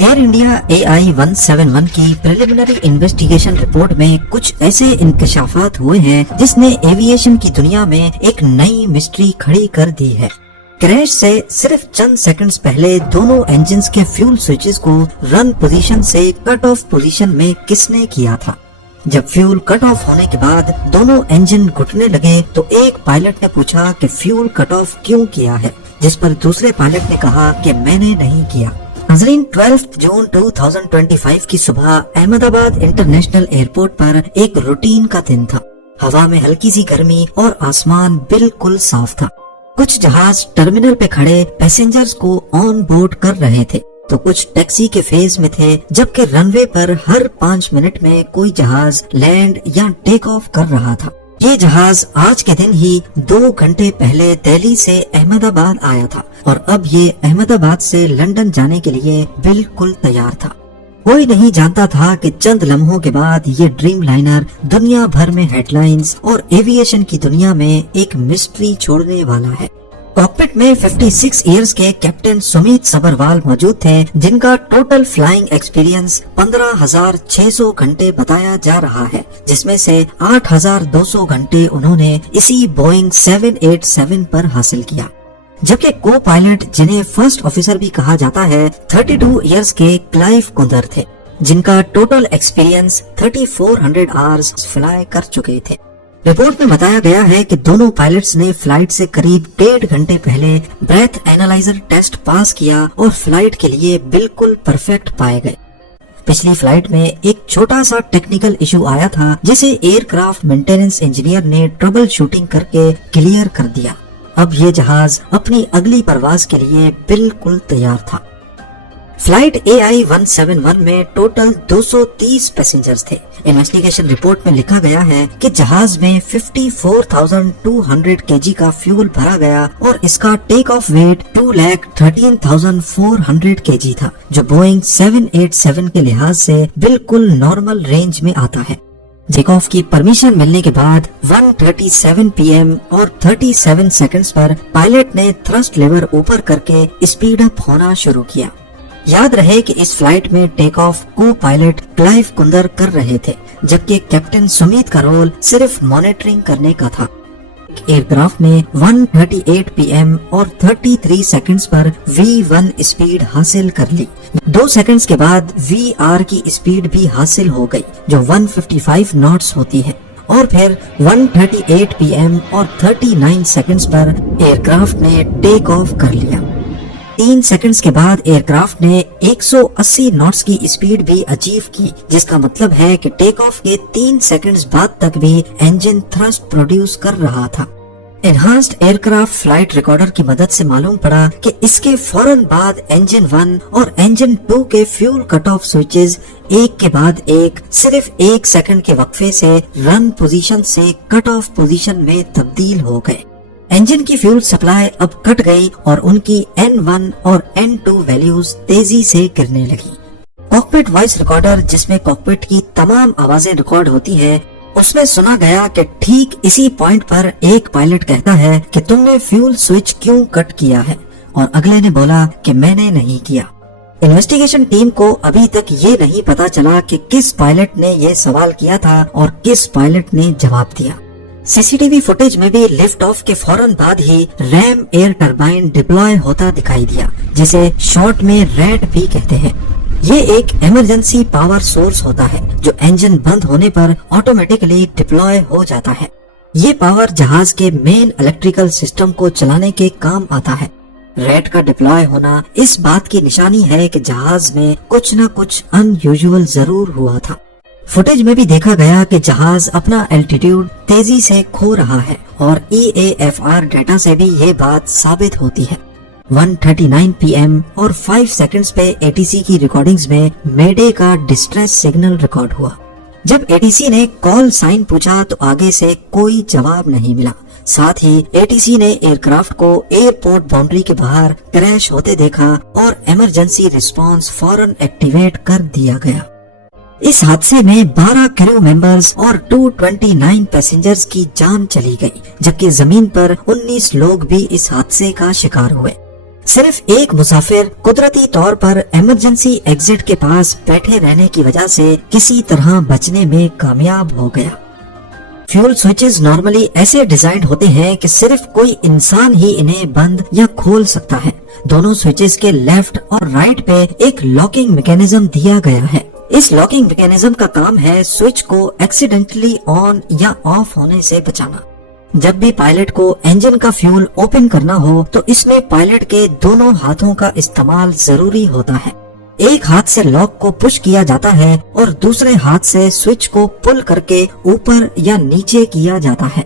Air India AI-171 की preliminary investigation report में कुछ ऐसे इंकशाफात हुए हैं जिसने एविएशन की दुनिया में एक नई मिस्ट्री खड़ी कर दी है। क्रैश से सिर्फ चंद सेकंड्स पहले दोनों इंजन्स के फ्यूल स्विचेस को रन पोजीशन से कट ऑफ पोजीशन में किसने किया था? जब फ्यूल कट ऑफ होने के बाद दोनों इंजन घुटने लगे तो एक पायलट ने पूछा कि फ्यूल कट ऑफ क्यों किया है, जिस पर दूसरे पायलट ने कहा कि मैंने नहीं किया। नाज़रीन, 12 जून 2025 की सुबह अहमदाबाद इंटरनेशनल एयरपोर्ट पर एक रूटीन का दिन था। हवा में हल्की सी गर्मी और आसमान बिल्कुल साफ था। कुछ जहाज टर्मिनल पे खड़े पैसेंजर्स को ऑन बोर्ड कर रहे थे तो कुछ टैक्सी के फेज में थे, जबकि रनवे पर हर 5 मिनट में कोई जहाज लैंड या टेक ऑफ कर रहा था। ये जहाज आज के दिन ही 2 घंटे पहले दिल्ली से अहमदाबाद आया था और अब ये अहमदाबाद से लंदन जाने के लिए बिल्कुल तैयार था। कोई नहीं जानता था कि चंद लम्हों के बाद ये ड्रीम लाइनर दुनिया भर में हेडलाइंस और एविएशन की दुनिया में एक मिस्ट्री छोड़ने वाला है। कॉकपिट में 56 इयर्स के कैप्टन सुमित सबरवाल मौजूद थे, जिनका टोटल फ्लाइंग एक्सपीरियंस 15,600 घंटे बताया जा रहा है, जिसमें से 8,200 घंटे उन्होंने इसी बोइंग 787 पर हासिल किया। जबकि को पायलट, जिन्हें फर्स्ट ऑफिसर भी कहा जाता है, 32 इयर्स के क्लाइव कुंदर थे, जिनका टोटल एक्सपीरियंस 3400 आवर्स फ्लाई कर चुके थे। रिपोर्ट में बताया गया है कि दोनों पायलट्स ने फ्लाइट से करीब 1.5 घंटे पहले ब्रेथ एनालाइजर टेस्ट पास किया और फ्लाइट के लिए बिल्कुल परफेक्ट पाए गए। पिछली फ्लाइट में एक छोटा सा टेक्निकल इशू आया था, जिसे एयरक्राफ्ट मेंटेनेंस इंजीनियर ने ट्रबल शूटिंग करके क्लियर कर दिया। अब ये जहाज अपनी अगली परवाज के लिए बिल्कुल तैयार था। फ्लाइट AI-171 में टोटल 230 पैसेंजर्स थे। इन्वेस्टिगेशन रिपोर्ट में लिखा गया है कि जहाज में 54,200 kg का फ्यूल भरा गया और इसका टेक ऑफ वेट 2,13,400 kg था, जो बोइंग 787 के लिहाज से बिल्कुल नॉर्मल रेंज में आता है। टेक ऑफ की परमिशन मिलने के बाद 1:37 PM और 37 सेकंड्स पर पायलट ने थ्रस्ट लेवर ऊपर करके स्पीड अप होना शुरू किया। याद रहे कि इस फ्लाइट में टेक ऑफ को पायलट क्लाइव कुंदर कर रहे थे, जबकि कैप्टन सुमित का रोल सिर्फ मॉनिटरिंग करने का था। एयरक्राफ्ट ने 1:38 PM और 33 सेकंड्स पर V1 स्पीड हासिल कर ली। 2 सेकंड्स के बाद VR की स्पीड भी हासिल हो गई, जो 155 नॉट्स होती है, और फिर 1:38 PM और 39 सेकंड्स पर एयरक्राफ्ट ने टेक ऑफ कर लिया। 3 सेकंड्स के बाद एयरक्राफ्ट ने 180 नॉट्स की स्पीड भी अचीव की, जिसका मतलब है कि टेक ऑफ के 3 सेकंड्स बाद तक भी इंजन थ्रस्ट प्रोड्यूस कर रहा था। एनहांस्ड एयरक्राफ्ट फ्लाइट रिकॉर्डर की मदद से मालूम पड़ा कि इसके फौरन बाद इंजन 1 और इंजन 2 के फ्यूल कट ऑफ स्विचेस एक के बाद एक सिर्फ 1 सेकंड के वक्फे से रन पोजीशन से कट ऑफ पोजीशन में तब्दील हो गए। इंजन की फ्यूल सप्लाई अब कट गई और उनकी N1 और N2 वैल्यूज तेजी से गिरने लगी। कॉकपिट वॉइस रिकॉर्डर, जिसमें कॉकपिट की तमाम आवाजें रिकॉर्ड होती है, उसमें सुना गया कि ठीक इसी पॉइंट पर एक पायलट कहता है कि तुमने फ्यूल स्विच क्यों कट किया है, और अगले ने बोला कि मैंने नहीं किया। इन्वेस्टिगेशन टीम को अभी तक ये नहीं पता चला कि किस पायलट ने ये सवाल किया था और किस पायलट ने जवाब दिया। सीसीटीवी फुटेज में भी लिफ्ट ऑफ के फौरन बाद ही रैम एयर टरबाइन डिप्लॉय होता दिखाई दिया, जिसे शॉर्ट में रैट भी कहते हैं। ये एक इमरजेंसी पावर सोर्स होता है जो इंजन बंद होने पर ऑटोमेटिकली डिप्लॉय हो जाता है। ये पावर जहाज के मेन इलेक्ट्रिकल सिस्टम को चलाने के काम आता है। रैट का डिप्लॉय होना इस बात की निशानी है कि जहाज में कुछ न कुछ अनयूजुअल जरूर हुआ था। फुटेज में भी देखा गया कि जहाज अपना एल्टीट्यूड तेजी से खो रहा है और EAFR डेटा से भी ये बात साबित होती है। 1:39 PM और 5 सेकंड्स पे ATC की रिकॉर्डिंग्स में मेडे का डिस्ट्रेस सिग्नल रिकॉर्ड हुआ। जब ATC ने कॉल साइन पूछा तो आगे से कोई जवाब नहीं मिला। साथ ही ATC ने एयरक्राफ्ट को एयरपोर्ट बाउंड्री के बाहर क्रैश होते देखा और इमरजेंसी रिस्पांस फौरन एक्टिवेट कर दिया गया। इस हादसे में 12 क्रू मेंबर्स और 229 पैसेंजर्स की जान चली गई, जबकि जमीन पर 19 लोग भी इस हादसे का शिकार हुए। صرف ایک مسافر قدرتی طور پر ایمرجنسی ایگزٹ کے پاس بیٹھے رہنے کی وجہ سے کسی طرح بچنے میں کامیاب ہو گیا۔ فیول سوئچز نارملی ایسے ڈیزائن ہوتے ہیں کہ صرف کوئی انسان ہی انہیں بند یا کھول سکتا ہے۔ دونوں سوئچز کے لیفٹ اور رائٹ پہ ایک لاکنگ میکینزم دیا گیا ہے۔ اس لاکنگ میکینزم کا کام ہے سوئچ کو ایکسیڈنٹلی آن یا آف ہونے سے بچانا۔ جب بھی پائلٹ کو انجن کا فیول اوپن کرنا ہو تو اس میں پائلٹ کے دونوں ہاتھوں کا استعمال ضروری ہوتا ہے۔ ایک ہاتھ سے لاک کو پش کیا جاتا ہے اور دوسرے ہاتھ سے سوئچ کو پل کر کے اوپر یا نیچے کیا جاتا ہے،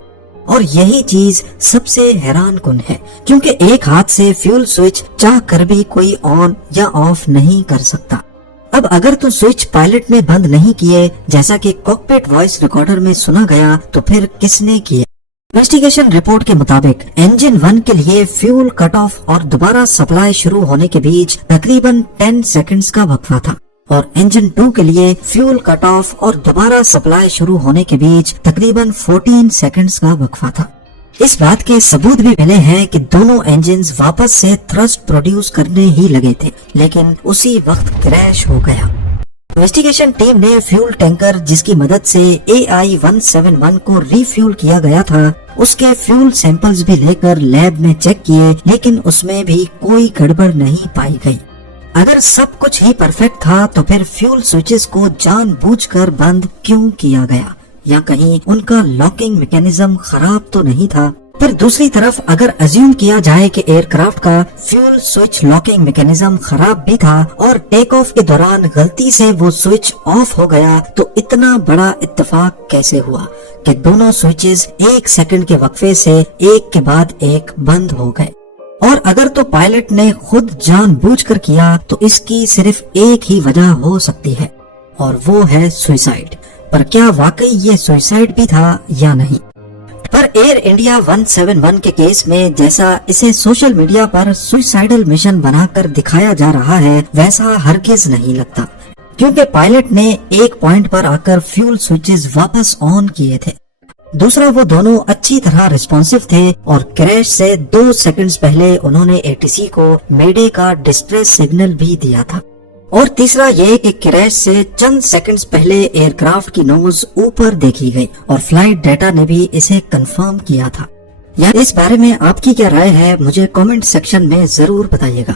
اور یہی چیز سب سے حیران کن ہے کیونکہ ایک ہاتھ سے فیول سوئچ چاہ کر بھی کوئی آن یا آف نہیں کر سکتا۔ اب اگر تو سوئچ پائلٹ نے بند نہیں کیے جیسا کہ کاکپٹ وائس ریکارڈر میں سنا گیا تو پھر کس نے کیے؟ انویسٹیگیشن رپورٹ کے مطابق انجن 1 کے لیے فیول کٹ آف اور دوبارہ سپلائی شروع ہونے کے بیچ تقریباً 10 سیکنڈز کا وقفہ تھا، اور انجن 2 کے لیے فیول کٹ آف اور دوبارہ سپلائی شروع ہونے کے بیچ تقریباً 14 سیکنڈز کا وقفہ تھا۔ اس بات کے ثبوت بھی ملے ہیں کہ دونوں انجنز واپس سے تھرسٹ پروڈیوس کرنے ہی لگے تھے، لیکن اسی وقت کریش ہو گیا۔ انویسٹیگیشن ٹیم نے فیول ٹینکر جس کی مدد سے AI-171 کو ری فیول کیا گیا تھا اس کے فیول سیمپلز بھی لے کر لیب میں چیک کیے، لیکن اس میں بھی کوئی گڑبڑ نہیں پائی گئی۔ اگر سب کچھ ہی پرفیکٹ تھا تو پھر فیول سوئچز کو جان بوجھ کر بند کیوں کیا گیا؟ یا کہیں ان کا لاکنگ میکینزم خراب تو نہیں تھا؟ پھر دوسری طرف اگر ازیوم کیا جائے کہ ایئر کرافٹ کا فیول سوئچ لاکنگ میکینزم خراب بھی تھا اور ٹیک آف کے دوران غلطی سے وہ سوئچ آف ہو گیا، تو اتنا بڑا اتفاق کیسے ہوا کہ دونوں سوئچز 1 سیکنڈ کے وقفے سے ایک کے بعد ایک بند ہو گئے؟ اور اگر تو پائلٹ نے خود جان بوجھ کر کیا تو اس کی صرف ایک ہی وجہ ہو سکتی ہے، اور وہ ہے سوئسائڈ۔ پر کیا واقعی یہ سوئسائڈ بھی تھا یا نہیں؟ پر ایئر انڈیا 171 کے کیس میں جیسا اسے سوشل میڈیا پر سوئسائڈل مشن بنا کر دکھایا جا رہا ہے ویسا ہرگز نہیں لگتا، کیونکہ پائلٹ نے ایک پوائنٹ پر آ کر فیول سوئچز واپس آن کیے تھے۔ دوسرا، وہ دونوں اچھی طرح ریسپونسو تھے اور کریش سے 2 سیکنڈز پہلے انہوں نے ATC کو میڈے کا ڈسٹریس سگنل بھی دیا تھا۔ اور تیسرا یہ کہ کریش سے چند سیکنڈز پہلے ایئر کرافٹ کی نوز اوپر دیکھی گئی اور فلائٹ ڈیٹا نے بھی اسے کنفرم کیا تھا۔ یا اس بارے میں آپ کی کیا رائے ہے مجھے کامنٹ سیکشن میں ضرور بتائیے گا۔